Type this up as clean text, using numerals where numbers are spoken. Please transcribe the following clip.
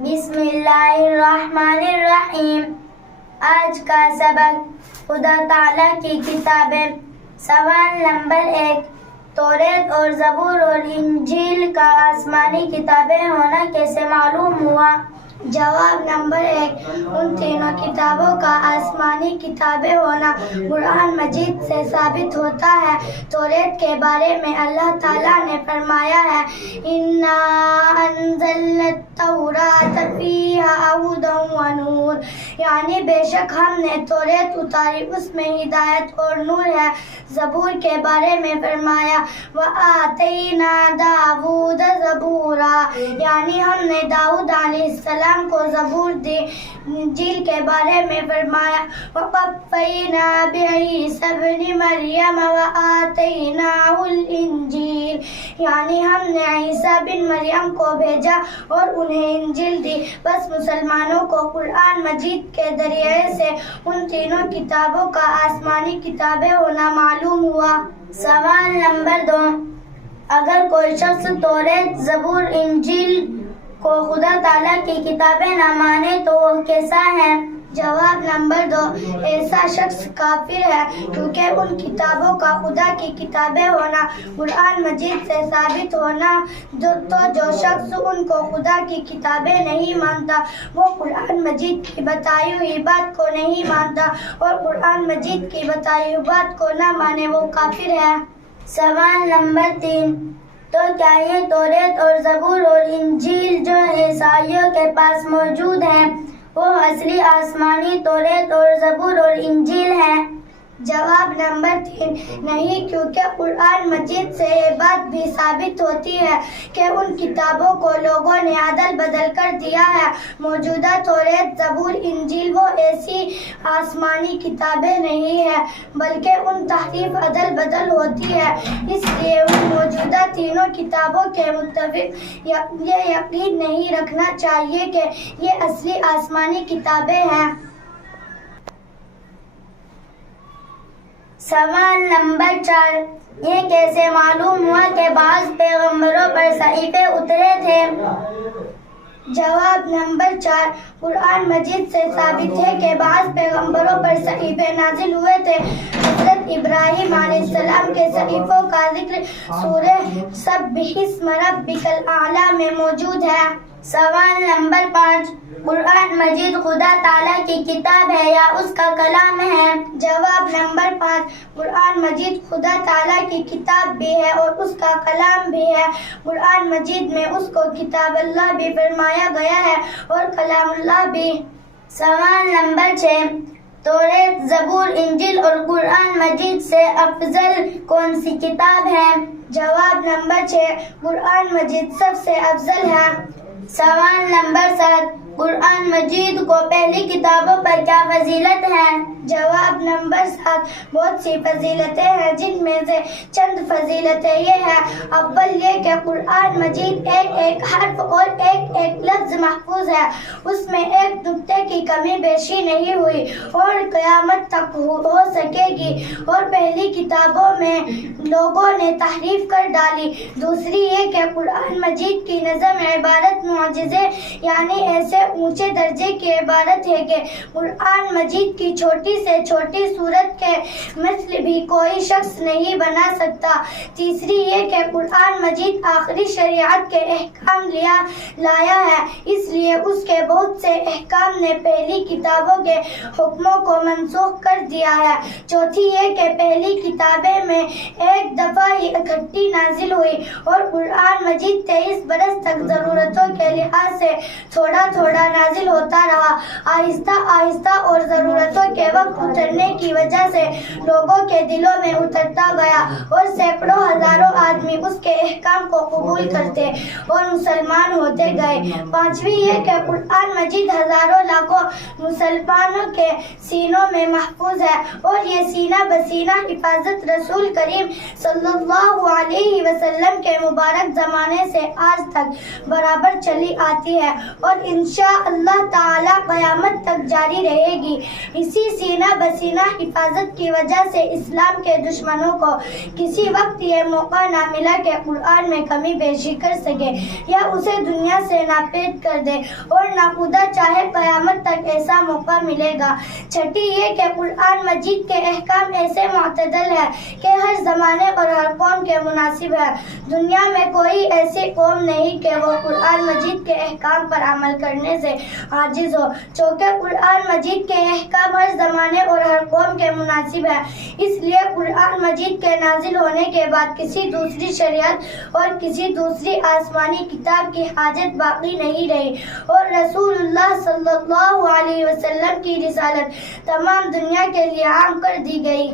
بسم اللہ الرحمن الرحیم۔ آج کا سبق خدا تعالیٰ کی کتابیں۔ سوال نمبر 1، توریت اور زبور اور انجیل کا آسمانی کتابیں ہونا کیسے معلوم ہوا؟ جواب نمبر 1، ان تینوں کتابوں کا آسمانی کتابیں ہونا قرآن مجید سے ثابت ہوتا ہے۔ توریت کے بارے میں اللہ تعالیٰ نے فرمایا ہے، اِنَّا أَنزَلْنَا التَّوْرَاةَ فِيهَا هُدًى وَنُورٌ، یعنی بے شک ہم نے توریت اتاری، اس میں ہدایت اور نور ہے۔ زبور کے بارے میں فرمایا، وَآتَيْنَا دَاوُودَ زَبُورًا، یعنی ہم نے داؤد علیہ السلام کو زبور دی۔ انجیل کے بارے میں فرمایا، وَقَفَّيْنَا بِعِيسَى ابْنِ مَرْيَمَ وَآتَيْنَاهُ الْإِنجِيلَ، یعنی ہم نے عیسیٰ بن مریم کو بھیجا اور انہیں انجیل دی۔ بس مسلمانوں کو قرآن مجید کے ذریعے سے ان تینوں کتابوں کا آسمانی کتابیں ہونا معلوم ہوا۔ سوال نمبر 2، اگر کوئی شخص توریت، زبور، انجیل کو خدا تعالیٰ کی کتابیں نہ مانے تو وہ کیسا ہے؟ جواب نمبر 2، ایسا شخص کافر ہے، کیونکہ ان کتابوں کا خدا کی کتابیں ہونا، قرآن مجید سے ثابت ہونا، جو شخص ان کو خدا کی کتابیں نہیں مانتا وہ قرآن مجید کی بتائی ہوئی بات کو نہیں مانتا، اور قرآن مجید کی بتائی ہوئی بات کو نہ مانے وہ کافر ہے۔ سوال نمبر 3، تو کیا یہ توریت اور زبور اور انجیل جو عیسائیوں کے پاس موجود ہیں وہ اصلی آسمانی توریت اور زبور اور انجیل ہیں؟ جواب نمبر 3، نہیں، کیونکہ قرآن مجید سے یہ بات بھی ثابت ہوتی ہے کہ ان کتابوں کو لوگوں نے عدل بدل کر دیا ہے۔ موجودہ توریت، زبور، انجیل وہ ایسی آسمانی کتابیں نہیں ہیں، بلکہ ان تحریف عدل بدل ہوتی ہے۔ اس لیے ان موجودہ تینوں کتابوں کے متفق یہ یقین نہیں رکھنا چاہیے کہ یہ اصلی آسمانی کتابیں ہیں۔ سوال نمبر 4، یہ کیسے معلوم ہوا کہ بعض پیغمبروں پر صحیفے اترے تھے؟ جواب نمبر 4، قرآن مجید سے ثابت ہے کہ بعض پیغمبروں پر صحیفے نازل ہوئے تھے۔ حضرت ابراہیم علیہ السلام کے صحیفوں کا ذکر سورہ سبح اسم ربک الاعلی میں موجود ہے۔ سوال نمبر 5، قرآن مجید خدا تعالیٰ کی کتاب ہے یا اس کا کلام ہے؟ جواب نمبر 5، قرآن مجید خدا تعالیٰ کی کتاب بھی ہے اور اس کا کلام بھی ہے۔ قرآن مجید میں اس کو کتاب اللہ بھی فرمایا گیا ہے اور کلام اللہ بھی۔ سوال نمبر 6، توریت، زبور، انجیل اور قرآن مجید سے افضل کون سی کتاب ہے؟ جواب نمبر 6، قرآن مجید سب سے افضل ہے۔ سوال نمبر 7، قرآن مجید کو پہلی کتابوں پر کیا فضیلت ہے؟ جواب نمبر 7، بہت سی فضیلتیں ہیں، جن میں سے چند فضیلتیں یہ ہیں۔ اول یہ کہ قرآن مجید ایک ایک حرف اور ایک ایک لفظ محفوظ ہے، اس میں ایک نقطے کی کمی بیشی نہیں ہوئی اور قیامت تک ہو سکے گی، اور پہلی کتابوں میں لوگوں نے تحریف کر ڈالی۔ دوسری یہ کہ قرآن مجید کی نظم عبارت معجزے، یعنی ایسے اونچے درجے کی عبارت ہے کہ قرآن مجید کی چھوٹی سے چھوٹی صورت کے مثل بھی کوئی شخص نہیں بنا سکتا۔ تیسری یہ کہ قرآن مجید آخری شریعت کے احکام لایا ہے، اس لیے اس کے بہت سے احکام نے پہلی کتابوں کے حکموں کو منسوخ کر دیا ہے۔ چوتھی یہ کہ پہلی کتابیں میں ایک دفعہ ہی اکٹھی نازل ہوئی اور قرآن مجید 23 برس تک ضرورتوں کے لحاظ سے تھوڑا تھوڑا نازل ہوتا رہا۔ آہستہ آہستہ اور ضرورتوں کے وقت اترنے کی وجہ سے لوگوں کے دلوں میں اترتا گیا اور سینکڑوں ہزاروں آدمی اس کے احکام کو قبول کرتے اور مسلمان ہوتے گئے۔ پانچویں یہ کہ قرآن مجید ہزاروں لاکھوں مسلمانوں کے سینوں میں محفوظ ہے اور یہ سینہ بسینہ حفاظت رسول کریم صلی اللہ علیہ وسلم کے مبارک زمانے سے آج تک برابر چلی آتی ہے اور انشاءاللہ تعالی قیامت تک جاری رہے گی۔ اسی سینہ بسینہ حفاظت کی وجہ سے اسلام کے دشمنوں کو کسی وقت یہ موقع نہ ملا کہ قرآن میں کمی بیشی کر سکے یا اسے دنیا سے ناپید کر دے، اور نہ خدا چاہے قیامت تک ایسا موقع ملے گا۔ چھٹی یہ کہ قرآن مجید کے احکام ایسے معتدل ہے کہ ہر زمانے اور ہر قوم کے مناسب ہے۔ دنیا میں کوئی ایسی قوم نہیں کہ وہ قرآن مجید کے احکام پر عمل کرنے سے عاجز ہو، چونکہ قرآن مجید کے احکام ہر زمانے اور ہر قوم کے مناسب ہے۔ اس لیے قرآن مجید کے نازل ہونے کے بعد کسی دوسری شریعت اور کسی دوسری آسمانی کتاب کی حاجت باقی نہیں رہی، اور رسول اللہ صلی اللہ علیہ وسلم کی رسالت تمام دنیا کے لیے عام کر دی گئی۔